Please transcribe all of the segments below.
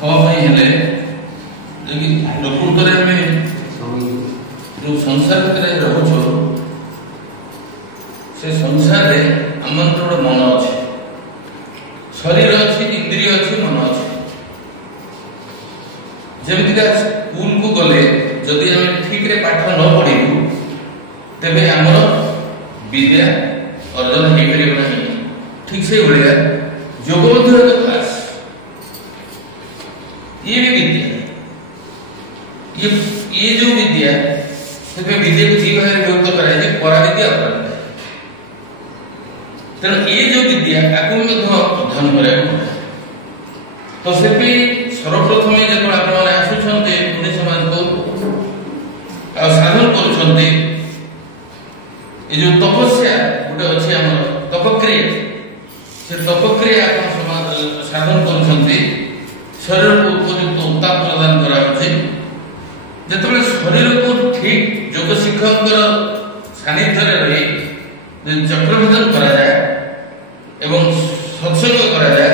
हवाई हेले प्रकृत जो संसार भितर रोच से संसार आम गोटे मन अच्छे शरीर अच्छी इंद्रिय अच्छी मन अच्छे जमीका स्कूल को गले जदि आम ठीक रे पाठ न पढ़ू तेरे आमर विद्या अर्जन हो पार ठीक से भाया योग क्लास ये भी विद्या ये जो विद्या से विद्या को दी भाग विभक्त कराए परा विद्या अपराध तेणु ये जो विद्या आपको अध्ययन करा तो से सर्वप्रथम जो आपने आसुंच पुण्य समाज को साधन कर जो तपस्या गोटे अच्छे आम तपक्रिया से तपक्रिया साधन कर शरीर को उपयुक्त उत्ताप प्रदान कराए जो शरीर को ठीक योग शिक्षक सानिध्य रही चक्रभेदन कराए एवं सत्संग कराए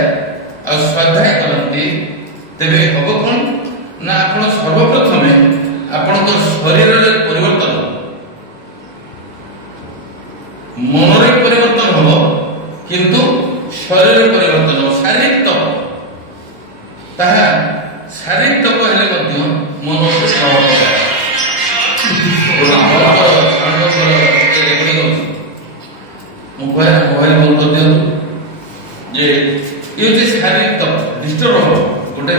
स्वाध्याय करती तेरे हम कौन ना आप सर्वप्रथम आपण शरीर परिवर्तन मन परिवर्तन हम किंतु शरीर परिवर्तन हम शारीरिक तप ताहा शारीरिक तप हेले मन मोबाइल बंद कर दिया जे ये शारीरिक तप डिस्टर्ब हम गोटे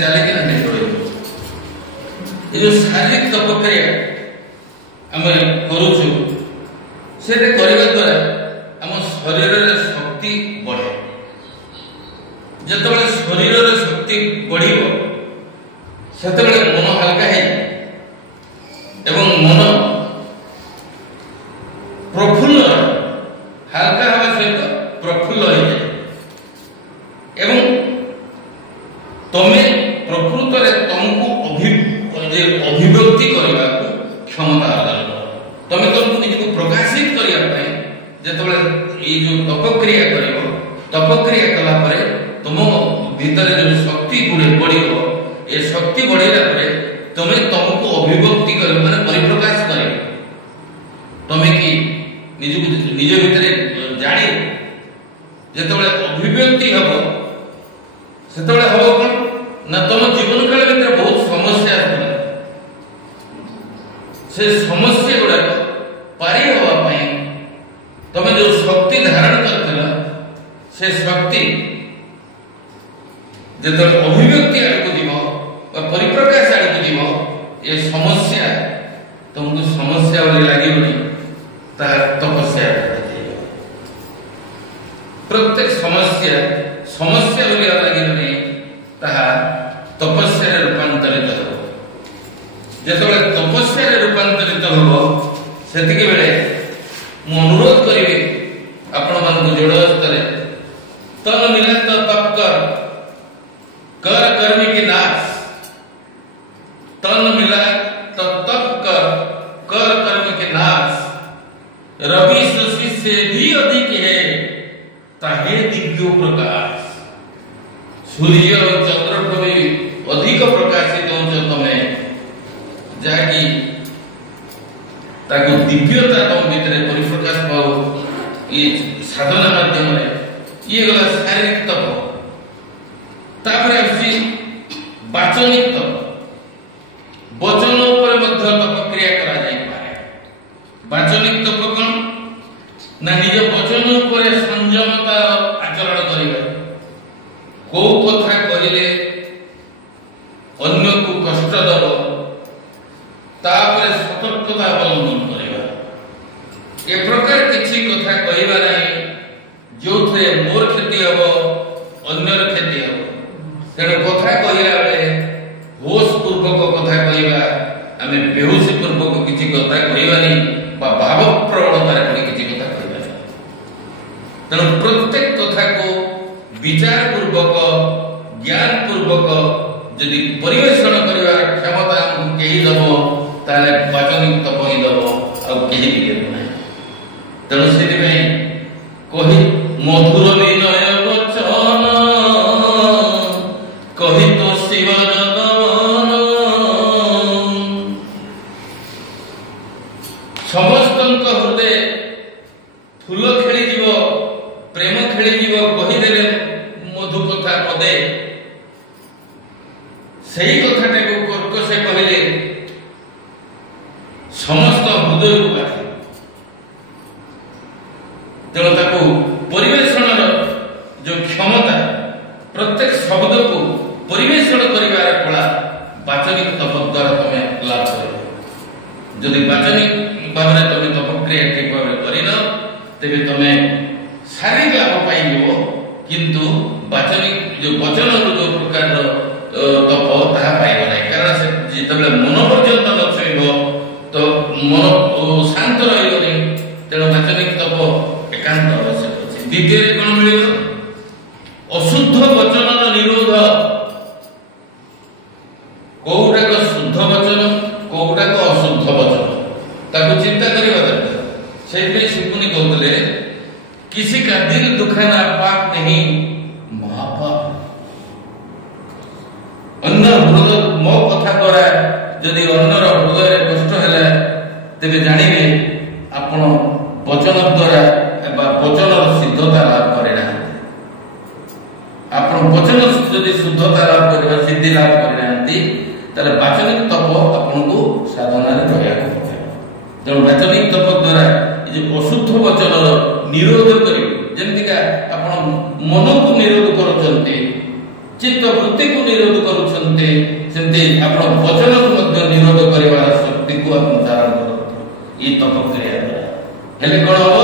चले कि डिस्टर्ब ये जो शारीरिक तप क्रिया आम करूँ से करने द्वारा आम शरीर शक्ति बढ़े जिते शरीर शक्ति बढ़ से मन हल्का है एवं मन प्रफुल्ल हल्का हवा सहित प्रफुल्ल हो जाए एवं तमें प्रकृत में तुमको अभिव्यक्ति करने क्षमता अर्जन तमें तुमको निजको प्रकाशित करने जो तपक्रिया कर तपक्रिया कला तुम भीतर जो शक्ति गुणे बढ़ ये शक्ति बढ़ेगा तुम्हें तुमको अभिव्यक्ति कर परिप्रकाश कर तुम्हें कि निज भीतर जानी जो अभिव्यक्ति हम से हम कौन ना तुम जीवन काल भीतर बहुत समस्या से समस्या गुड़ाक पारी हाँपाई तुम जो शक्ति धारण कर से शक्ति जो अभिव्यक्ति आड़ को जीव परिप्रकाश आड़ को जीव ये समस्या तुमको समस्या बोली लगे तपस्या प्रत्येक समस्या समस्या बोली लगे तपस्या रूपांतरित हो जो तपस्या रूपांतरित हम से बेले मु अनुरोध करी आपण मान जोड़ स्तर तन मिला तो तप कर कर्मी की नाश तन मिला तो तप कर कर्म के नाश रवि शशि से भी अधिक है ताहे दिव्यो प्रकाश सूर्य और चंद्र को भी अधिक प्रकाशित हो तमें जाकि ताको दिव्यता तुम भीतर परिप्रकाश पाओ ये साधना माध्यम ये गला शारीरिक तप तापर वाचनिक तप वचन पर तप क्रिया करा जाई पारे वाचनिक तप कौन ना निज वचन पर संयमता आचरण करिबा को कथा करिले अन्य को कष्ट दब तापर सतर्कता अवलंबन करिबा ए प्रकार किछि कथा कहिबा नहीं जो थे मोर क्षति हबो अन्यर क्षति हबो तेणु कथा कहला बेले होश पूर्वक कथा कहवा आम बेहोशी पूर्वक किसी कथा कहवानी भाव प्रवणतार किसी कथा कहवा तेणु प्रत्येक कथा को विचार पूर्वक ज्ञान पूर्वक यदि परिवेषण कर क्षमता आमको कही दब ताले वाचनिक तप ही दब आई ना तेणु से कही मधुर विनय वचन कही तो शिव समस्त हृदय फूल खेली जीव प्रेम खेली जीव कहीदे मधु कथा पदे से कथाटा को कर्कश कहले समस्त हृदय को बाधे तेणु परिवेषण जो क्षमता प्रत्येक शब्द को परिवेषण कर कला वाचनिक तप द्वारा तुम लाभ कर जदि वाचनिक भाव में तुम तप क्रिया ठीक भाव कर तेरे तुम शारीरिक लाभ पाइब किंतु वाचनिक जो वचन जो प्रकार तप ताहा पाइब ना कारण से जिते मन पर्यंत न छुईब तो मन शांत रही तेणु वाचनिक तप एकांत आवश्यक अच्छे द्वितीय कौन मिल अशुद्ध वचन निरोध कौटाक शुद्ध वचन कौटाक अशुद्ध वचन ताको चिंता करवा दरकार से शिवमुनि कहते किसी का दिल दुखाना पाप नहीं महापाप अन्य हृदय मो कथा द्वारा यदि अन्यर हृदय कष्ट है तेरे जानवे आपण वचन द्वारा वचन सिद्धता लाभ करे आपण वचन यदि शुद्धता लाभ करबा सिद्धि लाभ करनांती ताले वाचनिक तप आपनको साधना रे रहया करते जब वाचनिक तप द्वारा जे अशुद्ध वचन निरोध करी जेंतिका आपण मन को निरोध करूछन्ते चित्त वृत्ति को निरोध करूछन्ते सेंते आपण वचन को मध्य निरोध करबा शक्ति को आपण धारण करतो ई तप क्रिया द्वारा हेले कोन हो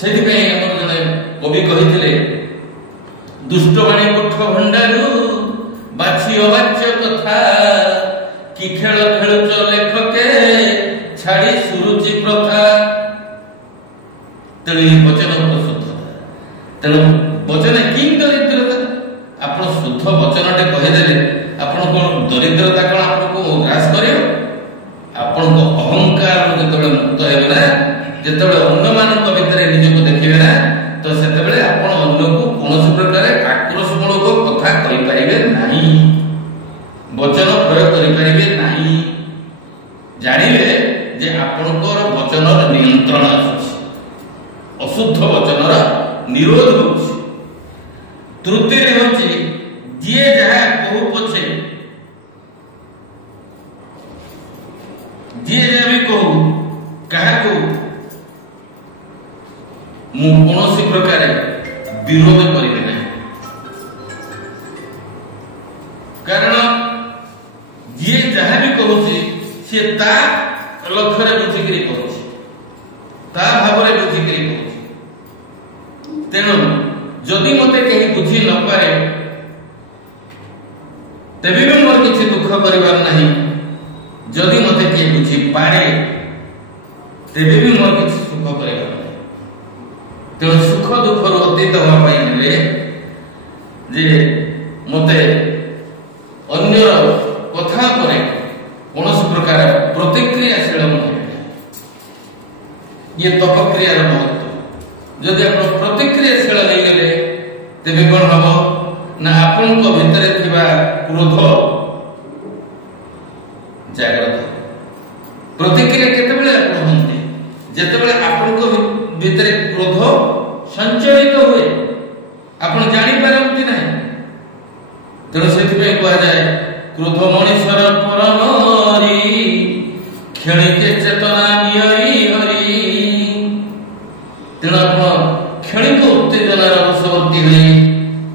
सेति पे हमर जने कवि कहिथिले दुष्टवाणी कोठ भंडारू बाछी अवाच्य कथा कि खेल खेलुच लेखके छाड़ी सुरुचि प्रथा तेणु वचन शुद्धता तेणु वचन कि दरिद्रता आप शुद्ध वचन टे कहीदेले आप दरिद्रता कौन आपको ग्रास कर अहंकार जो मुक्त हे ना जो अन्य मान भितर निजक देखिए ना तो से आप अन्य को कौन प्रकार आक्रोशमूलक कथा करें नहीं वचन प्रयोग करें नहीं जानवे जे आपणकर वचन नियंत्रण अशुद्ध वचन निरोध हो तृतीय हूँ जी जहाँ कहू पछे जी जहाँ भी कहू क्या कौन प्रकार विरोध करेंगे ना कारण जी जहाँ भी कहूँ सी ता लक्ष्य बुझिकी कहूँ ता भाव बुझिकी कहूँ तेणु जदि मते कहीं बुझी न पारे तेबे भी मोर किसी दुख करिवार नहीं जदि मते के बुझी पारे तेबे भी मोर किसी सुख करिवार नहीं तेणु सुख दुख अतीत होगा पाई जे मते अन्य कथा पर कौन प्रकार प्रतिक्रियाशील ये तप क्रियार महत्व जदि आप प्रतिक्रियाशील नहीं गले तेबे कौन हम ना आपण भितर थिबा क्रोध जागृत प्रतिक्रिया केतेबेले आपण होंती जेतेबेले आपण भितर क्रोध संचरित हुए आपण जानि पारंती नहीं तेणु से कह जाए क्रोध मनीषर परमरी क्षणिके चेतना नियई हरि तेणु आप क्षणिक उत्तेजनार वशवर्ती हुई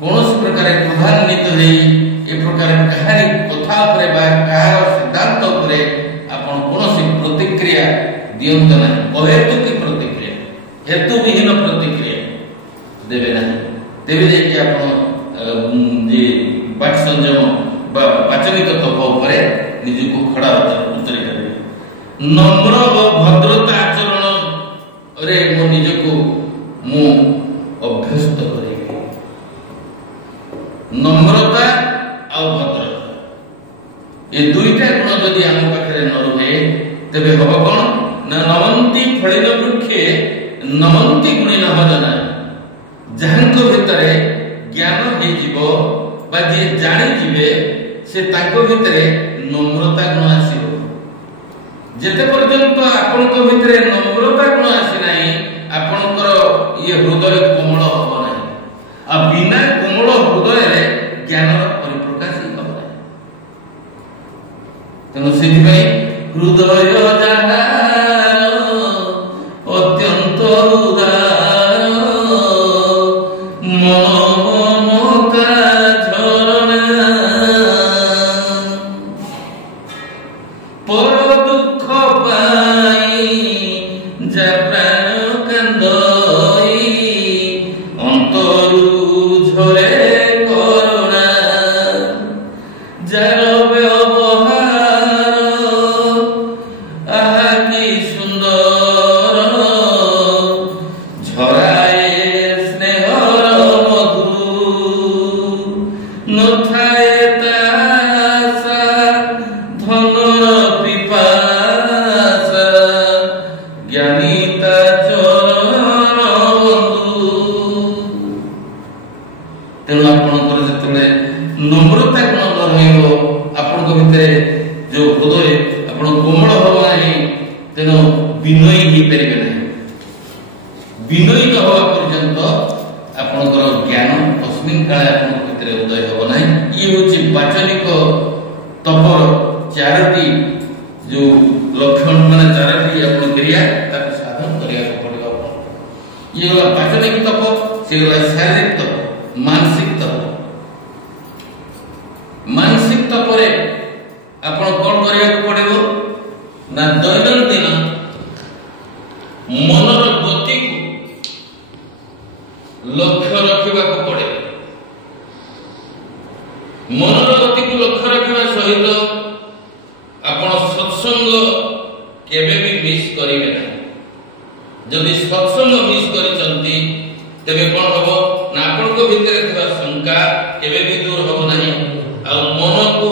कौन प्रकार क्रोधान्वित हुई ए प्रकार कहानी कथा कहार सिद्धांत आपन कौन प्रतिक्रिया दियंत ना अहेतुकी प्रतिक्रिया हेतु विहीन प्रतिक्रिया देवे ना तेबे जे आपन जे वाक संयम वाचनिक तप उपरे निजको खड़ा उतरी करें नम्र और भद्रता आचरण रे मो निजको मु अभ्यस्त करेंगे नम्रता और भद्रता ये दुईटा गुण यदि आम पाखे न रहे तेबे हम कौन न नमंती फलित वृक्षे नमंती गुणी न जना जहां भितर ज्ञान हो बा जे जानि जिवे से ताको भितरे नम्रता गुण आसीबो। जेते पर्यंत आपनक भितरे नम्रता गुण आसी नाही आपनकर ये हृदय कोमल हो नाही। आ बिना कोमल हृदय रे ज्ञान परिप्रकाश हो नाही। तेनु सेति भाई हृदय जाना अत्यंत उदार ममता झरना पर दुख पाई जा प्राण कांदई अंतरु झरे करुणा जार नम्रता गुण रहिबो आपन भितरे जो हृदय आपन कोमल हो नाही तेनो विनयी ही परिबे नाही। विनयी न होवा पर्यंत आपन ज्ञान तस्मिन काल आपन भितरे उदय हो नाही। ये होची वाचनिक तपर चारटी जो लक्षण माने चारटी आपन क्रिया ताको साधन करिया पड़िबो। ये वाचनिक तप से शारीरिक तप मानसिक तप। मानसिक तपरे आपण कोन करिया पड़िबो ना दैनंदिन मनर गति को लक्ष्य रखिबा को पड़े। मनर गति को लक्ष्य रखिबा सहित आपण सत्संग केबे भी मिस करिवे ना। जदि सत्संग मिस करिसंती तेबे कोन हबो ना आपण को भितरे थिबा शंका केबे भी दूर हबो नाही। आ मन को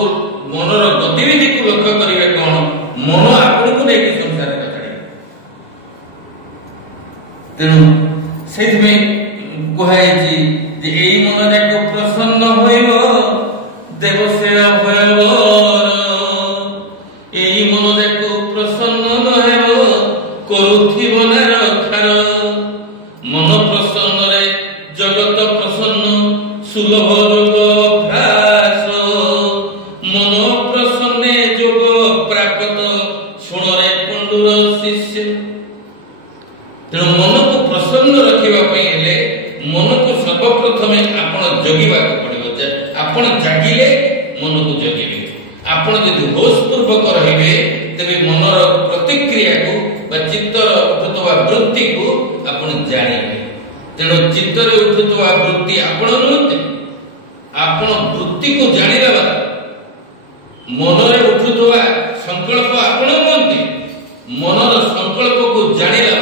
मनर गतिविधि को लक्ष्य करिवे कोन मन आपन को नै कि संसार का छाड़ी। तेनु सेति में कोहाय जी जे एई मन जाको प्रसन्न होइबो देव से भयवर एई मन जाको प्रसन्न न हेबो करूथिबो ना रखार। मन प्रसन्न रे जगत प्रसन्न सुलभ रोग सर्वप्रथमे आपण जगिबा पड़िबो। जे आपण जागिले मन को जगिबे। आपण यदि होशपूर्वक रहिबे तबे मनर प्रतिक्रिया को बा चित्तर उठुतवा वृत्ति को आपण जानिबे। तेनो चित्तर उठुतवा वृत्ति आपण नहते आपण वृत्ति को जानिला बा मनरे उठुतवा संकल्प आपण नहते मनर संकल्प को जानिला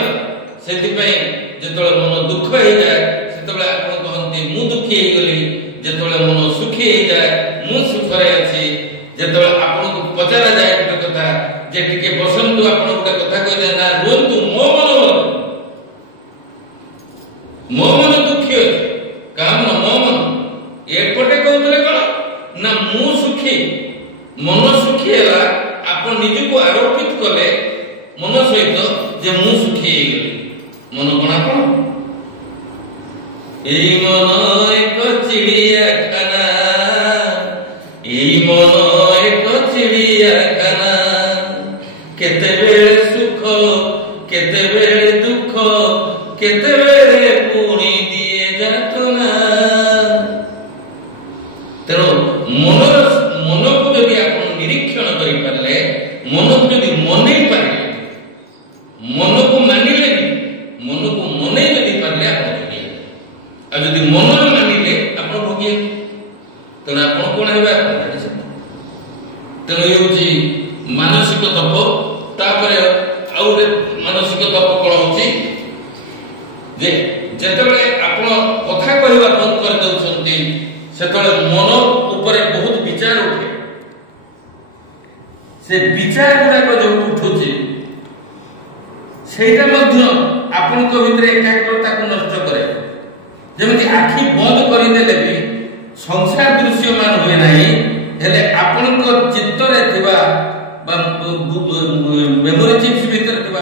सेति पई जेतले मन दुख हे जाय सेतले आपण मु दुखी हे गली जेतले मन सुखी हे जाय मु सुखरे अछि। जेतले आपन को पचारा जाय एक कथा जे टिके बसंतु आपन को कथा कहि दे ना रोंतु मो मन दुखी अछि काम मो मन एपटे कहतले कोन ना मु सुखी मन सुखी हैला आपन निज को आरोपित कले मन सहित जे मु सुखी हे गली मन कोन आपन एई मन एक चिड़िया खाना एई मन एक चिड़िया खाना केते बेले सुख केते बेले दुख केते बेले पुणी दिए जातना। तेणु मन को यदि आप निरीक्षण करि पारले मन को यदि मनै पारले मन को मानिले मन को मनै यदि पारले आप आ यदि मन मानिले आपण भोगिए तेना आपण कोन हेबा तेनु होची मानसिक तप। तापरे आउ मानसिक तप कोन होची जे जेतबे आपण कथा कहबा बंद कर दउछंती सेतले मन ऊपर बहुत विचार उठे। से विचार गुडा को जो उठुची सेटा मध्य आपण को भितरे एकाग्रता को नष्ट करे। जेमति आखी बंद करि देले भी ସଂସାର ଦୃଶ୍ୟମାନ ହୁଏ ନାହିଁ, ହେଲେ ଆପଣଙ୍କ ଚିତ୍ତରେ ଥିବା ବା ମେମୋରି ଚିପ୍ସ ଭିତରେ ଥିବା,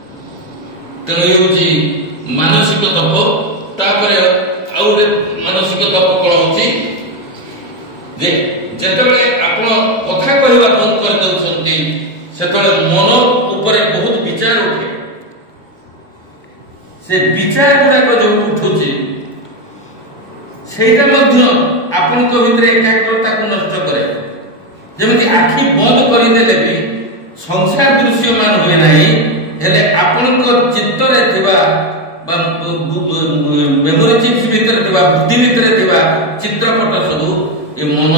ତେଣୁ ହେଉଛି ମାନସିକ ତପ। ତାପରେ ଆଉ ଗୋଟେ ମାନସିକ ତପ କଣ ହଉଛି ଯେ ଯେତେବେଳେ ଆପଣ କଥା କହିବା ବନ୍ଦ କରିଦେଉଛନ୍ତି ସେତେବେଳେ ମନ ଉପରେ ବହୁତ ବିଚାର ଉଠେ। ସେ ବିଚାର ଗୁଡାକ ଯୋଉ ଉଠୁଛି ସେଇଟା ମଧ୍ୟ ଆପଣଙ୍କ ଭିତରେ ଏକାଗ୍ରତାକୁ ନଷ୍ଟ କରେ। ଯେମିତି ଆଖି ବନ୍ଦ କରିଦେଲେ ବି ସଂସାର ଦୃଶ୍ୟମାନ ହୁଏ ନାହିଁ, ହେଲେ ଆପଣଙ୍କ ଚିତ୍ତରେ ଥିବା ବା ମେମୋରି ଚିପ୍ସ ଭିତରେ ଥିବା, ବୁଦ୍ଧି ଭିତରେ ଥିବା ଚିତ୍ରପଟ ସବୁ ଏ ମନ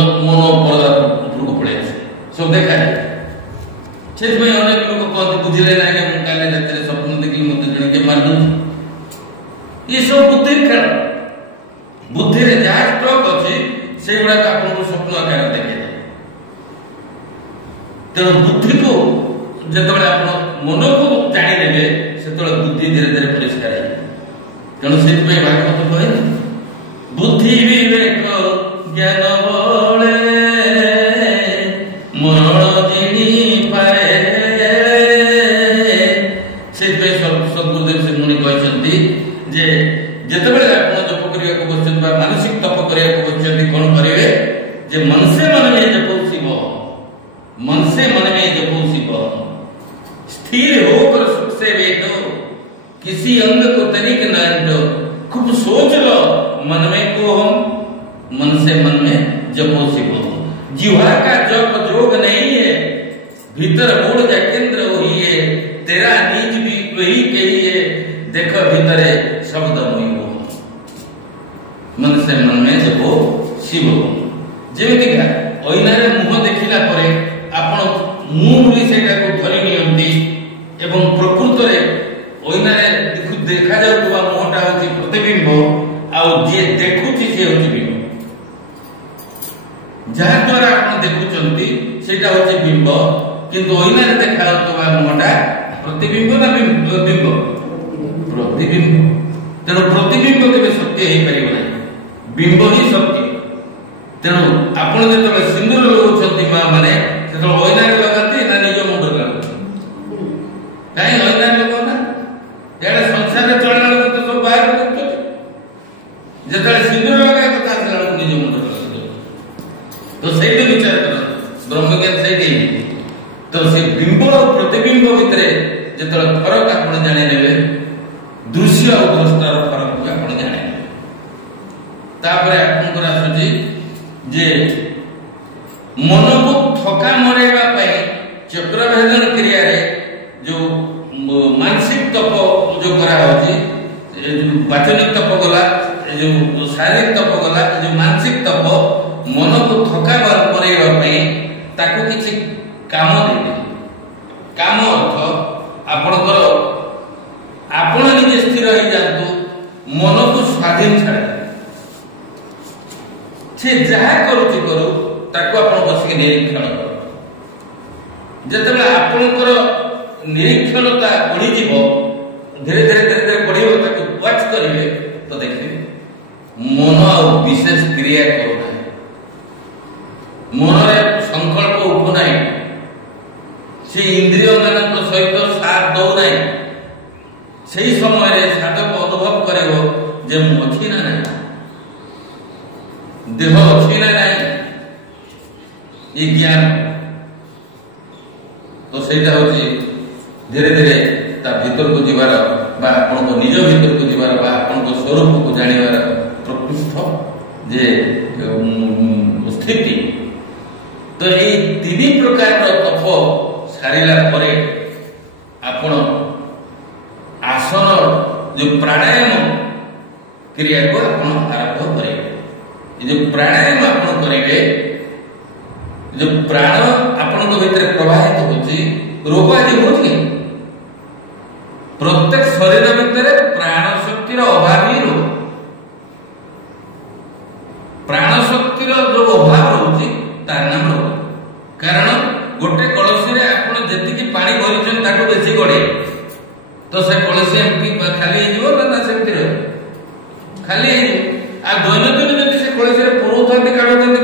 ପରଦା ଉପରକୁ ପଳେଇ ଆସେ, ସବୁ ଦେଖାଯାଏ। ସେଥିପାଇଁ ଅନେକ ଲୋକ କହନ୍ତି ବୁଝିଲେ ନାହିଁ, ମୁଁ କାଲି ରାତିରେ ସ୍ୱପ୍ନ ଦେଖିଲି ମତେ ଜଣେ କିଏ ମାରିଦେଉଛି। ଏସବୁ ବୁଦ୍ଧିର ଖେଳ। ବୁଦ୍ଧିରେ ଯାହା ଷ୍ଟକ୍ ଅଛି ସେଇଗୁଡାକ ଆପଣଙ୍କୁ ସ୍ୱପ୍ନ ଆକାରରେ ଦେଖାଯାଏ। ତେଣୁ ବୁଦ୍ଧିକୁ ଯେତେବେଳେ ଆପଣ ମନକୁ ଜାଣିଦେବେ ସେତେବେଳେ ବୁଦ୍ଧି ଧୀରେ ଧୀରେ ପରିଷ୍କାର ହେଇଯାଏ। ତେଣୁ ସେଥିପାଇଁ ଭାଗବତ କହେ ବୁଦ୍ଧି ବିବେକ ଜ୍ଞାନ ବଳେ ମରଣ ଜିଣି ପାଏ। ସେଥିପାଇଁ ସଦ୍ଗୁରୁଦେବ ସେ ମୁନି କହିଛନ୍ତି ଯେ ଯେତେବେଳେ ଆପଣ ଜପ କରିବାକୁ ବସୁଛନ୍ତି ବା ମାନସିକ ତପ କରିବାକୁ ବସୁଛନ୍ତି କଣ କରିବେ ଯେ मन से मन में जपो शिव, मन से मन में जपो शिव, स्थिर होकर सुख से बैठो, किसी अंग को तनिक न हटो। खूब सोच लो मन में को हम, मन से मन में जपो शिव। जिह्वा का जप जोग नहीं है, भीतर मूड जा केंद्र वही है, तेरा निज भी वही कही है, देखो भीतरे शब्द वही हो। मन से मन में जपो शिव। जेमितिका ऐनारे मुह देखिला परे आपण मुह बोली सेटाको धरि नियंती एवं प्रकृत रे ऐनारे देखा जाउतबा मुहटा होची प्रतिबिंब आउ जे देखुची से होची बिंब। जहा द्वारा आपण देखुचंती सेटा होची बिंब, किंतु ऐनारे देखा जाउतबा मुहटा प्रतिबिंब ना बिंब? प्रतिबिंब। तेणु प्रतिबिंब केबे सत्य हेई परिबो नै, बिंब ही सत्य। तेणु आपण जेतबे सिंदूर लगाउछंती मा माने सेतबे ऐनारे लगाती ना निज मुंड लगाती? काई ऐनारे लगाउना? एडा संसार रे चलना तो सब बाहर करते। जेतबे सिंदूर लगा तो तास लाग निज मुंड लगाती। तो सेही विचार कर ब्रह्मज्ञान सेही। तो से बिंब और प्रतिबिंब भितरे जेतबे फरक आपण जानि नेबे, दृश्य और द्रष्टार फरक आपण जानि। तापरे आपण को आसुची जे मन को थका मरेवा पाई चक्रभेदन क्रिया रे जो मानसिक तप जो करा होची, वाचनिक तप गला, जो शारीरिक तप गला, जो मानसिक तप मन को थका मरेवा पाई ताको किछि काम देते। काम अर्थ आपणकर आपण निजे स्थिर हो जातु, मन को स्वाधीन छाड़ से जहा करूची करू ताको आपण बसिक निरीक्षण करो। जेतेबेला आपणकर निरीक्षणता बढ़ी जीव, धीरे धीरे धीरे धीरे बढ़ियो, ताको वाच करिवे तो देखिबे मन आ विशेष क्रिया करू नाही, मन रे संकल्प उठु नाही, से इंद्रिय मानक सहित साथ दउ नाही। सेही समय रे साधक अनुभव करिवो जे मु अछि ना नाही, देह अच्छी ना नहीं, ये ज्ञान। तो सेटा होची धीरे धीरे ता भीतर को जीवार बा आपण को निज भीतर को जीवार बा आपण को स्वरूप को जानिवार प्रकृष्ठ जे स्थिति। तो ये तीन प्रकार तप सारिला परे आपण आसन जो प्राणायाम क्रिया को आपण आरंभ करेंगे। जो प्राणायाम आपण करेंगे, जो प्राण आपण भीतर प्रवाहित होची, रोग आदि होची। प्रत्येक शरीर भीतर प्राण शक्तिर अभाव ही रोग। प्राण शक्तिर जो अभाव होची तार नाम रोग। कारण गोटे कलसी रे आपण जेतिकी पानी भरिछन ताको बेसी गडे, तो से कलसी एमपी खाली जीव ना सेमती रहे, खाली आ दैनंदिन जदि से कलसी रे पुरोथांती काढोथांती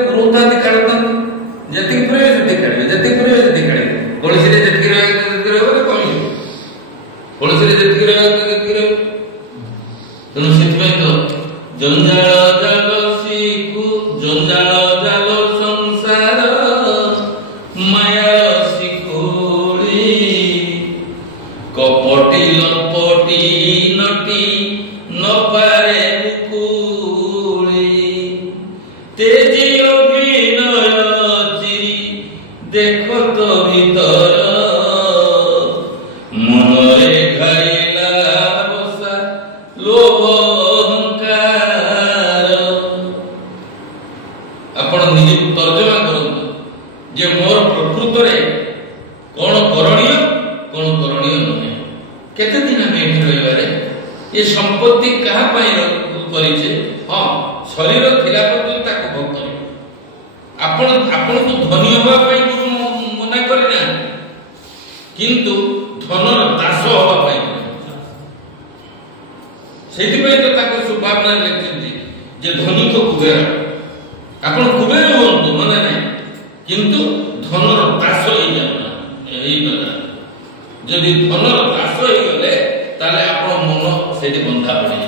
देखो तो भीतर मनरे घाइला बसा लोभ अहंकार। आपण निजे तर्जमा करंतु जे मोर प्रकृत रे कोन करणीय कोन करणीय नहे। केते दिन में रहिबारे ये संपत्ति कहा पाई करिছে। हां शरीर थिला पर्यंत ताको भोग करे। आपण को धनी होबा पाई मना करे ना, किंतु धनर दास होबा पाई सेति पय तो ताको सुभावना लेखिछि जे धनी को कुबेर। आपण कुबेर होंतु माने नै, किंतु धनर दास होई जाना एही बना। जदि धनर दास होई गले ताले आपण मन सेति बंधा पड़ि।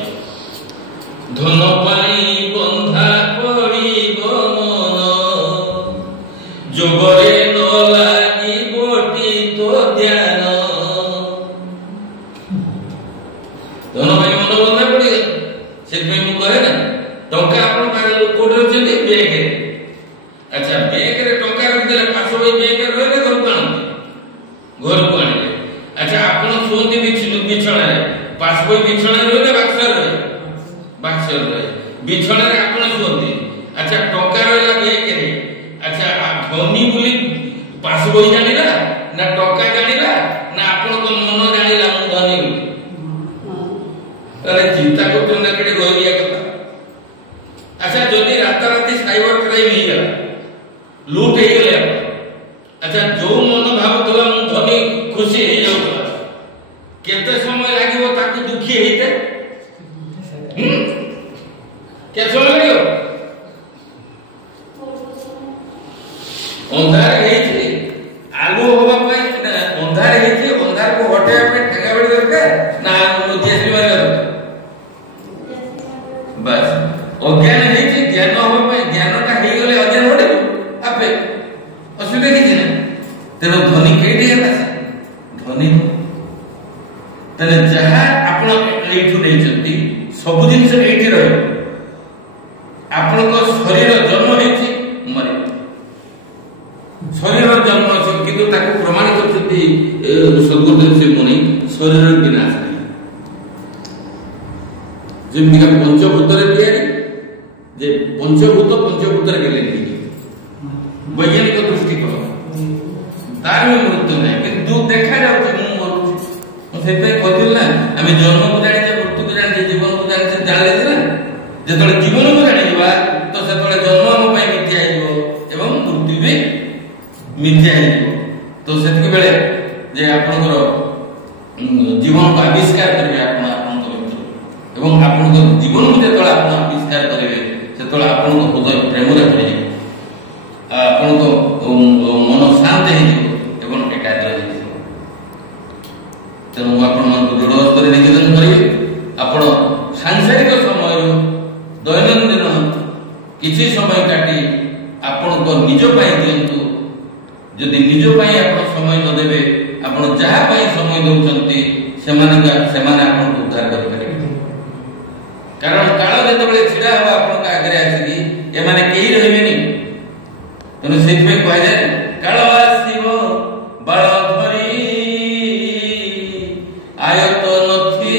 धन पाई बंधा पड़िबो मन जोगरे न लागि बोटी तो ध्यान। धन पाई मन बंधा पड़ि सेति में मु कहे ना टंका आपण कोड रचନ୍ତି बैंक रे। अच्छा बैंक रे टंका रख देले पासो होई बैंक रे रहले घर को आनिले। अच्छा आपण सोंती बिछणा रे पासो होई बिछणा रे बाक्सर रहे बिछणा रे आपण सोंती। अच्छा टंका रहला बैंक रे। अच्छा धनी बोली पासो होई जानिला ना टंका जानिला ना आपण को मन जानिला मु धनी बोली। अरे चिंता करतो ना केडे रोइया कथा। अच्छा जदि राताराती साइबर क्राइम ही गला लूट ही गले। अच्छा जो मन भावतला मु धनी खुशी हे जाउतला केते समय लागिवो ताकू दुखी हेते। के समय लागिवो अंधार हेछि आलू होबा पय अंधार हेछि अंधार को हटे पे ठेंगा बड़ी दरकार ना जेसी मारे बस अज्ञान हेछि ज्ञान होबा पय ज्ञानटा हे गले अज्ञान हटे आपे असुविधा किछि ना। तेनो धनी केडी हेता धनी तने जहा आपण एठु नै जति सब दिन से एठी रहै। आपण को शरीर जन्म हेछि मरे शरीर जन्म अछि किंतु ताको प्रमाण करथि सद्गुरुदेव से मुनि शरीर विनाश नहीं। जेमिका पंचभूत रे बियारी जे पंचभूत रे गेले वैज्ञानिक दृष्टि को तार में मृत्यु नहीं किंतु देखा जाउछ मु से पे कहदिल ना हमें जन्म को जानि जे मृत्यु को जानि जीवन को जानि जानले ना जेतले जीवन को जानि दिबा तो सेतले जन्म हम पय मिथ्या हेइबो एवं मृत्यु भी मिथ्या हेइबो। तो सेति बेले जे आपनकर जीवन को आविष्कार करबे आपन एवं आपन जीवन को जेतले आपन आविष्कार करिवे सेतले आपन को हृदय प्रेम रे भरि आपन को मन शांत हे एवं एकाग्र हे। तेणु आपण दृढ़ स्तर निवेदन करिवे आपण सांसारिक समय दैनंदिन किछि समय काटी आपण को निज पय दियंतु। जदि निज पय आपण समय न देबे आपण जहा पय समय दउचंती सेमाने आपण उद्धार कर परिबे। कारण काल जेतबेले छिडा हवा आपण का आगे आसी ए माने केही रहिबेनी। तने सेति में कहै जाय काल आसीबो बाळ धरी आयत नथी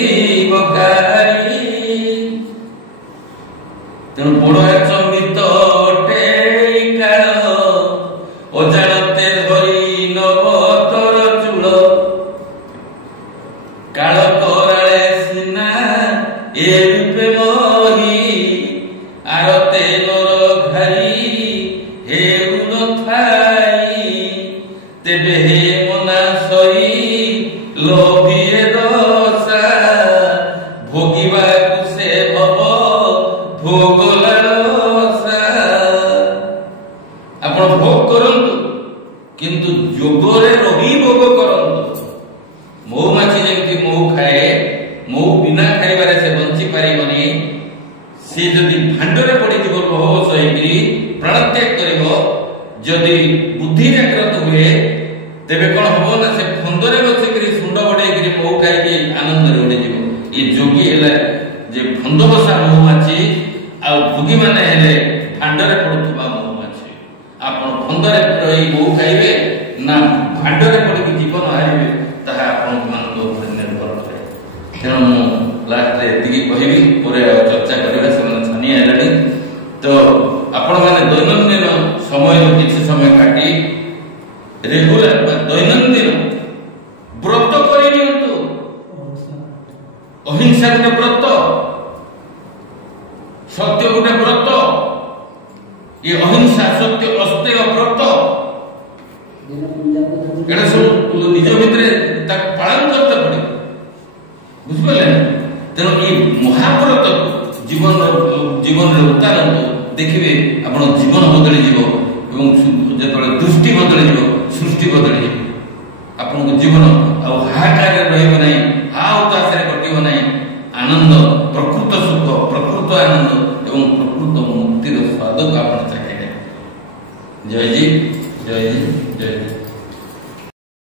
बकारी। तेणु बड़ चमित टे काल अजाणते धरी नव तर चूल काल तराळे सिना ए रूपे मोही आरते नर घाई हे न थाई तेबे हे मना सई लोभिए दशा भोगिबा कुसे हब भोग लालसा। आपण भोग करंतु किंतु जोगरे रही भोग करंतु। मौमाछी जेमति मौ खाए मौ बिना खाइबारे से बंची पारिबनी। से जदि भांडरे पड़ी जीव रोहस होइकि प्राणत्याग करिवो जदि बुद्धि जागृत हुए तेबे कोन हबो ना से फंदरे बसिकरी सुंड बडैकरी मौ खाइकि आनंद रे उडे जीव। ये जोगी हेला जे फंदबसा मौमाछी आ भोगी माने हेले भांडरे पडुथबा मौमाछी। आपण फंद ମନ୍ଦରେ ରହି ବୋଉ ଖାଇବେ ନା ଭାଣ୍ଡରେ ପଡ଼ିକି ଜୀବନ ହାରିବେ ତାହା ଆପଣମାନଙ୍କ ଉପରେ ନିର୍ଭର କରେ। ତେଣୁ ମୁଁ ଲାଷ୍ଟରେ ଏତିକି କହିବି, ପରେ ଆଉ ଚର୍ଚ୍ଚା କରିବା, ସେମାନେ ଛାନି ହେଲେଣି। ତ ଆପଣମାନେ ଦୈନନ୍ଦିନ ସମୟରୁ କିଛି ସମୟ କାଟି ରେଗୁଲାର ବା ଦୈନନ୍ଦିନ ବ୍ରତ କରି ନିଅନ୍ତୁ। ଅହିଂସା ଗୋଟେ ବ୍ରତ, ସତ୍ୟ ଗୋଟେ ବ୍ରତ। ଏ ଅହିଂସା ସତ୍ୟ ଅସ୍ତେୟ ବ୍ରତ ଏଟା ସବୁ ନିଜ ଭିତରେ ତାକୁ ପାଳନ କରତେ ପଡେ, ବୁଝିପାରିଲେ? ତେଣୁ ଏଇ ମହାବ୍ରତ ଜୀବନରେ ଉତାରନ୍ତୁ, ଦେଖିବେ ଆପଣ ଜୀବନ ବଦଳିଯିବ ଏବଂ ଯେତେବେଳେ ଦୃଷ୍ଟି ବଦଳିଯିବ ସୃଷ୍ଟି ବଦଳିଯିବ। ଆପଣଙ୍କ ଜୀବନ ଆଉ ହାହାକାରରେ ରହିବ ନାହିଁ, ହା ଉଦାସରେ କଟିବ ନାହିଁ। ଆନନ୍ଦ, ପ୍ରକୃତ ସୁଖ, ପ୍ରକୃତ ଆନନ୍ଦ ଏବଂ ପ୍ରକୃତ ମୁକ୍ତିର ସ୍ୱାଦକୁ ଆପଣ ଚାଖିବେ। ଜୟ ଜୀ, ଜୟ ଜୀ।